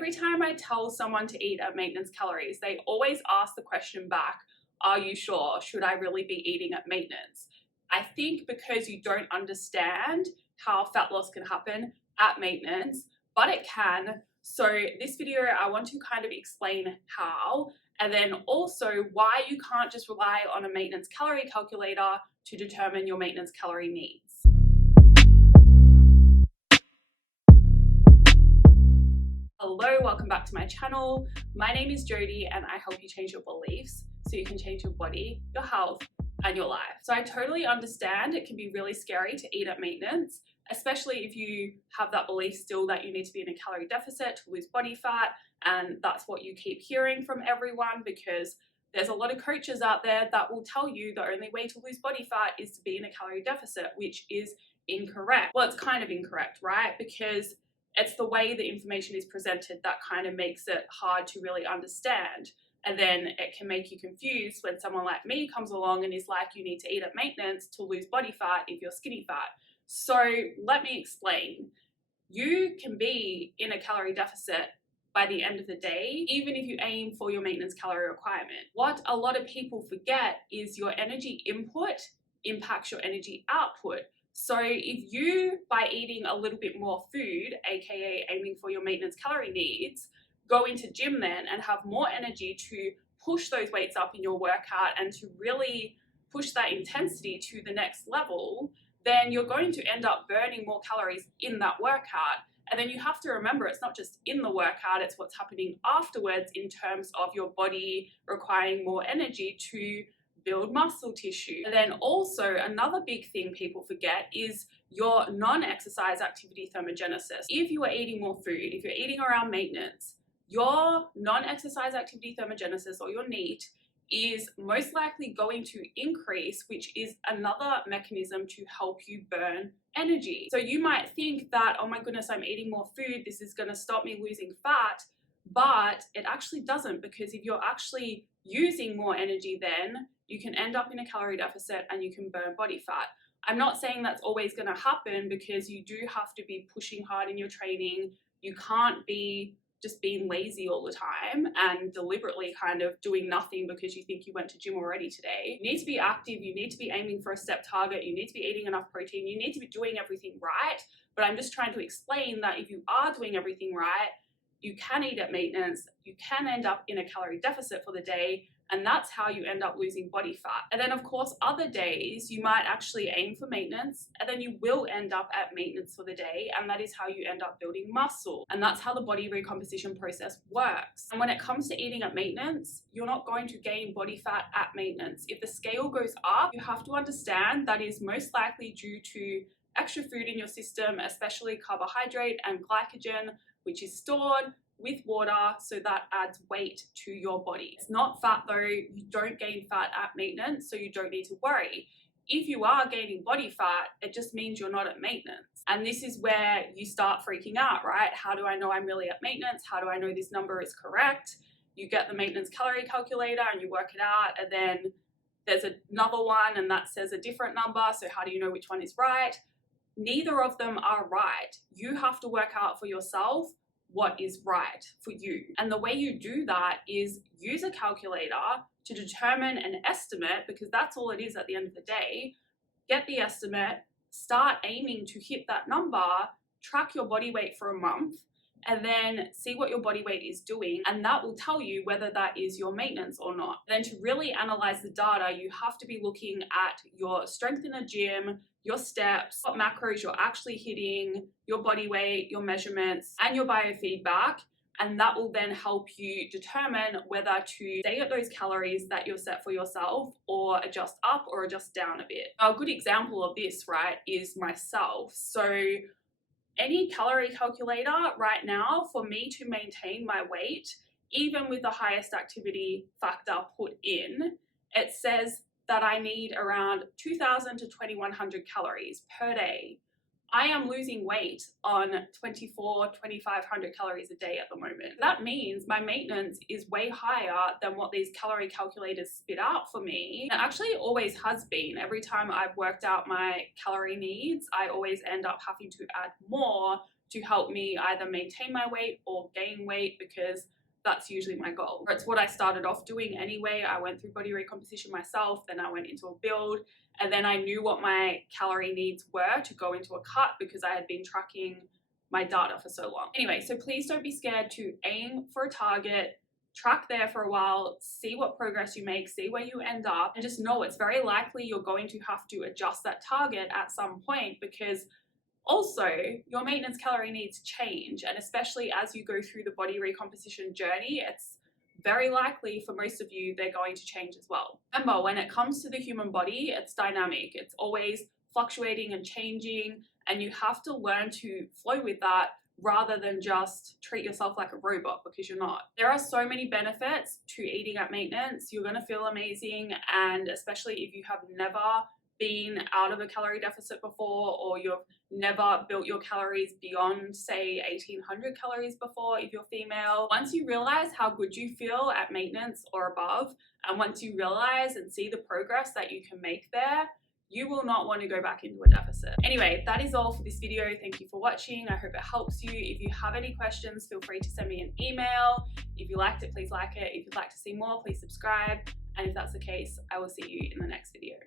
every time I tell someone to eat at maintenance calories, they always ask the question back, are you sure? Should I really be eating at maintenance? I think because you don't understand how fat loss can happen at maintenance, but it can. So this video, I want to kind of explain how, and then also why you can't just rely on a maintenance calorie calculator to determine your maintenance calorie needs. Hello, welcome back to my channel. My name is Jodie and I help you change your beliefs so you can change your body, your health, and your life. So I totally understand it can be really scary to eat at maintenance, especially if you have that belief still that you need to be in a calorie deficit to lose body fat, and that's what you keep hearing from everyone, because there's a lot of coaches out there that will tell you the only way to lose body fat is to be in a calorie deficit, which is incorrect. Well, it's kind of incorrect, right? Because it's the way the information is presented that kind of makes it hard to really understand. And then it can make you confused when someone like me comes along and is like, you need to eat at maintenance to lose body fat if you're skinny fat. So let me explain. You can be in a calorie deficit by the end of the day, even if you aim for your maintenance calorie requirement. What a lot of people forget is your energy input impacts your energy output. So if you, by eating a little bit more food, aka aiming for your maintenance calorie needs, go into gym then and have more energy to push those weights up in your workout and to really push that intensity to the next level, then you're going to end up burning more calories in that workout. And then you have to remember, it's not just in the workout, it's what's happening afterwards in terms of your body requiring more energy to build muscle tissue. And then also another big thing people forget is your non-exercise activity thermogenesis. If you are eating more food, if you're eating around maintenance, your non-exercise activity thermogenesis, or your NEAT, is most likely going to increase, which is another mechanism to help you burn energy. So you might think that, oh my goodness, I'm eating more food, this is going to stop me losing fat, but it actually doesn't, because if you're actually using more energy, then you can end up in a calorie deficit and you can burn body fat. I'm not saying that's always going to happen, because you do have to be pushing hard in your training. You can't be just being lazy all the time and deliberately kind of doing nothing because you think you went to gym already today. You need to be active, you need to be aiming for a step target, you need to be eating enough protein, you need to be doing everything right. But I'm just trying to explain that if you are doing everything right, you can eat at maintenance, you can end up in a calorie deficit for the day, and that's how you end up losing body fat. And then of course, other days you might actually aim for maintenance, and then you will end up at maintenance for the day, and that is how you end up building muscle. And that's how the body recomposition process works. And when it comes to eating at maintenance, you're not going to gain body fat at maintenance. If the scale goes up, you have to understand that is most likely due to extra food in your system, especially carbohydrate and glycogen, which is stored with water, so that adds weight to your body. It's not fat though, you don't gain fat at maintenance, so you don't need to worry. If you are gaining body fat, it just means you're not at maintenance. And this is where you start freaking out, right? How do I know I'm really at maintenance? How do I know this number is correct? You get the maintenance calorie calculator and you work it out, and then there's another one and that says a different number, so how do you know which one is right? Neither of them are right. You have to work out for yourself what is right for you. And the way you do that is use a calculator to determine an estimate, because that's all it is at the end of the day. Get the estimate, start aiming to hit that number, track your body weight for a month, and then see what your body weight is doing, and that will tell you whether that is your maintenance or not. Then to really analyze the data, you have to be looking at your strength in the gym, your steps, what macros you're actually hitting, your body weight, your measurements, and your biofeedback. And that will then help you determine whether to stay at those calories that you're set for yourself, or adjust up or adjust down a bit. A good example of this, right, is myself. So any calorie calculator right now, for me to maintain my weight, even with the highest activity factor put in, it says that I need around 2,000 to 2,100 calories per day. I am losing weight on 2,500 calories a day at the moment. That means my maintenance is way higher than what these calorie calculators spit out for me. It actually always has been. Every time I've worked out my calorie needs, I always end up having to add more to help me either maintain my weight or gain weight, because that's usually my goal. It's what I started off doing anyway. I went through body recomposition myself, then I went into a build, and then I knew what my calorie needs were to go into a cut because I had been tracking my data for so long. Anyway, so please don't be scared to aim for a target, track there for a while, see what progress you make, see where you end up, and just know it's very likely you're going to have to adjust that target at some point, because also your maintenance calorie needs change, and especially as you go through the body recomposition journey, it's very likely for most of you they're going to change as well. Remember, when it comes to the human body, it's dynamic, it's always fluctuating and changing, and you have to learn to flow with that rather than just treat yourself like a robot, because you're not. There are so many benefits to eating at maintenance. You're going to feel amazing, and especially if you have never been out of a calorie deficit before, or you've never built your calories beyond, say, 1800 calories before if you're female. Once you realize how good you feel at maintenance or above, and once you realize and see the progress that you can make there, you will not want to go back into a deficit. Anyway, that is all for this video. Thank you for watching. I hope it helps you. If you have any questions, feel free to send me an email. If you liked it, please like it. If you'd like to see more, please subscribe. And if that's the case, I will see you in the next video.